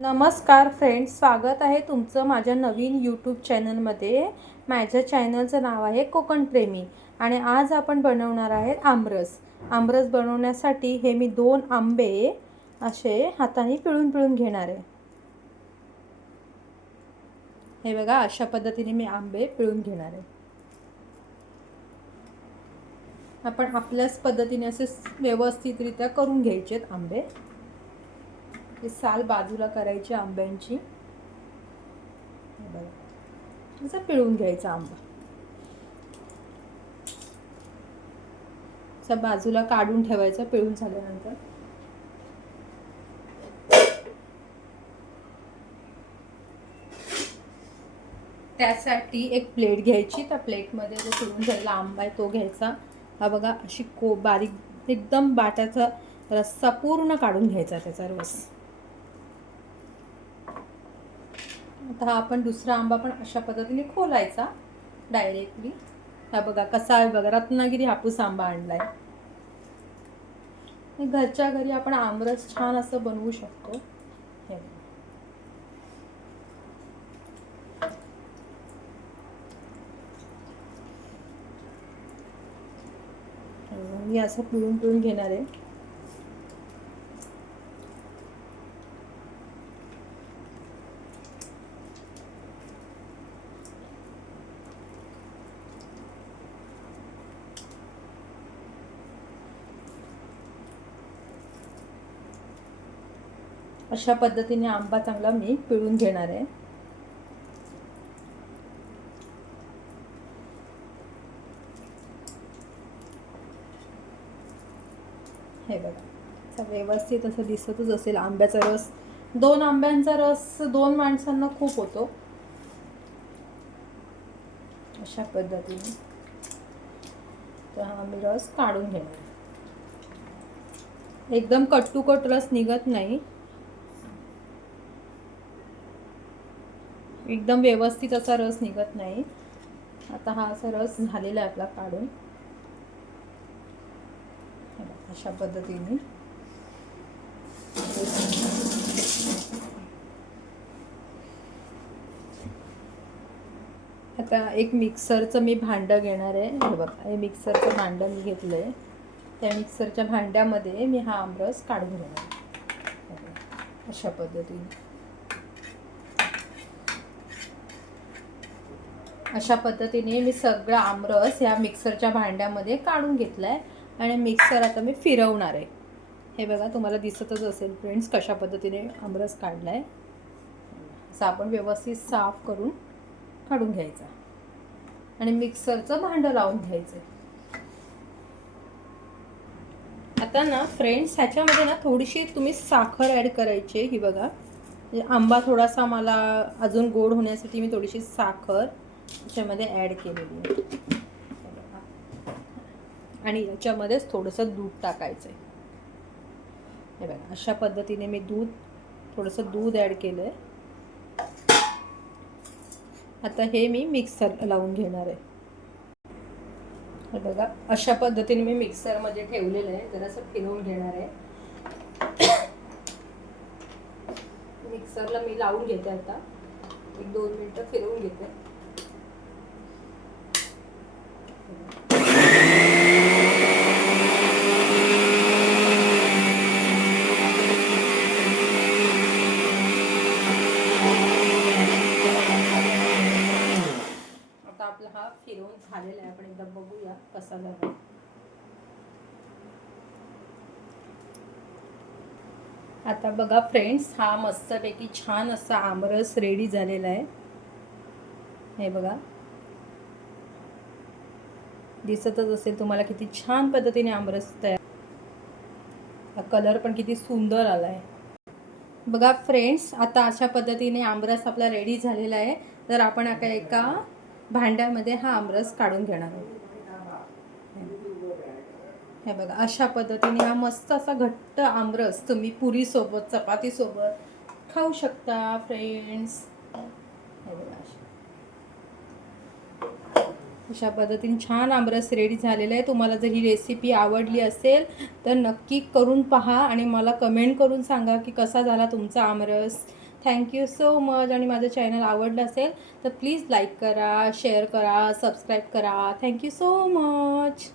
नमस्कार फ्रेंड्स, स्वागत आहे तुमचं माझ्या नवीन यूट्यूब चॅनलमध्ये. माझ्या चॅनलचं नाव आहे कोकण प्रेमी आणि आज आपण बनवणार आहेत आमरस. आमरस बनवण्यासाठी हे मी 2 आंबे असे हाताने पिळून घेणार आहे. हे बघा, अशा पद्धतीने मी आंबे पिळून घेणार आहे. आपण आपल्याच पद्धतीने असे व्यवस्थितरित्या करून घ्यायचे आंबे. हे साल बाजूला करायची आंब्यांची. बघा, असं पिळून घ्यायचा आंबा. असं बाजूला काढून ठेवायचं पिळून झाल्यानंतर. त्यासाठी एक प्लेट घ्यायची. त्या प्लेटमध्ये जो पिळून झालेला आंबा आहे तो घ्यायचा. हा बघा, अशी बारीक एकदम बाटाचा रस्सा पूर्ण काढून घ्यायचा, त्याचा रस. आता हा आपण दुसरा आंबा पण अशा पद्धतीने खोलायचा डायरेक्टली. हा बघा कसा आहे बघा, रत्नागिरी हापूस आंबा आणलाय. घरच्या घरी आपण आमरस छान असं बनवू शकतो. मी असं पिळून घेणार आहे. अशा पद्धतीने आंबा चांगला मी पिळून घेणार आहे. हे बघा, व्यवस्थित असं दिसतच असेल. आंब्याचा रस, 2 आंब्यांचा रस 2 माणसांना खूप होतो. अशा पद्धतीने तर हा मी रस काढून घेणार. एकदम कट टू कट रस निघत नाही, एकदम व्यवस्थित असा रस निघत नाही. आता हा असा रस झालेला आहे आपला काढून. अशा पद्धतीने आता एक मिक्सरचं मी भांडं घेणार आहे. हे बघा, हे मिक्सरचं भांडं मी घेतलंय. त्या मिक्सरच्या भांड्यामध्ये मी हा आमरस काढून घेणार. अशा पद्धतीने मी सगळा आमरस या मिक्सरच्या भांड्यामध्ये काढून घेतलाय आणि मिक्सर आता मी फिरवणार आहे. हे बघा, तुम्हाला दिसतच असेल फ्रेंड्स कशा पद्धतीने आमरस काढलाय. असं आपण व्यवस्थित साफ करून काढून घ्यायचा आणि मिक्सरचं भांडं लावून घ्यायचं. आता ना फ्रेंड्स, ह्याच्यामध्ये ना थोडीशी तुम्ही साखर ॲड करायची. ही बघा, आंबा थोडासा मला अजून गोड होण्यासाठी मी थोडीशी साखर याच्यामध्ये ॲड केलेली आहे. आणि याच्यामध्येच थोडंसं दूध टाकायचं आहे. हे बघा, अशा पद्धतीने मी थोडंसं दूध ॲड केलं आहे. आता हे मी मिक्सर लावून घेणार आहे. हे बघा, अशा पद्धतीने मी मिक्सरमध्ये ठेवलेलं आहे. जरासं फिरवून घेणार आहे. मिक्सरला मी लावून घेते. आता 1-2 मिनिटं फिरवून घेते. आता आपला हा फिरवून झालेला आहे. आपण एकदा बघूया कसा झाला. आता बघा फ्रेंड्स, हा मस्तपैकी छान असा आमरस रेडी झालेला आहे. हे बघा, दिसतच असेल तुम्हाला किती छान पद्धतीने आमरस तयार. हा कलर पण किती सुंदर आलाय. बघा फ्रेंड्स, आता अशा पद्धतीने आमरस आपला रेडी झालेला आहे. तर आपण आता एका भांड्यामध्ये हा आमरस काढून घेणार आहोत. हे बघा, अशा पद्धतीने हा मस्त असा घट्ट आमरस तुम्ही पुरीसोबत, चपातीसोबत खाऊ शकता फ्रेंड्स. हे बघा, अशा पद्धतीने छान आमरस रेडी झालेला आहे. तुम्हाला जर ही रेसिपी आवडली असेल तर नक्की करून पहा आणि मला कमेंट करून सांगा की कसा झाला तुमचा आमरस. Thank you so much. आणि माझं चॅनल आवडलं असेल तर प्लीज लाईक करा, शेअर करा, सबस्क्राईब करा. Thank you so much.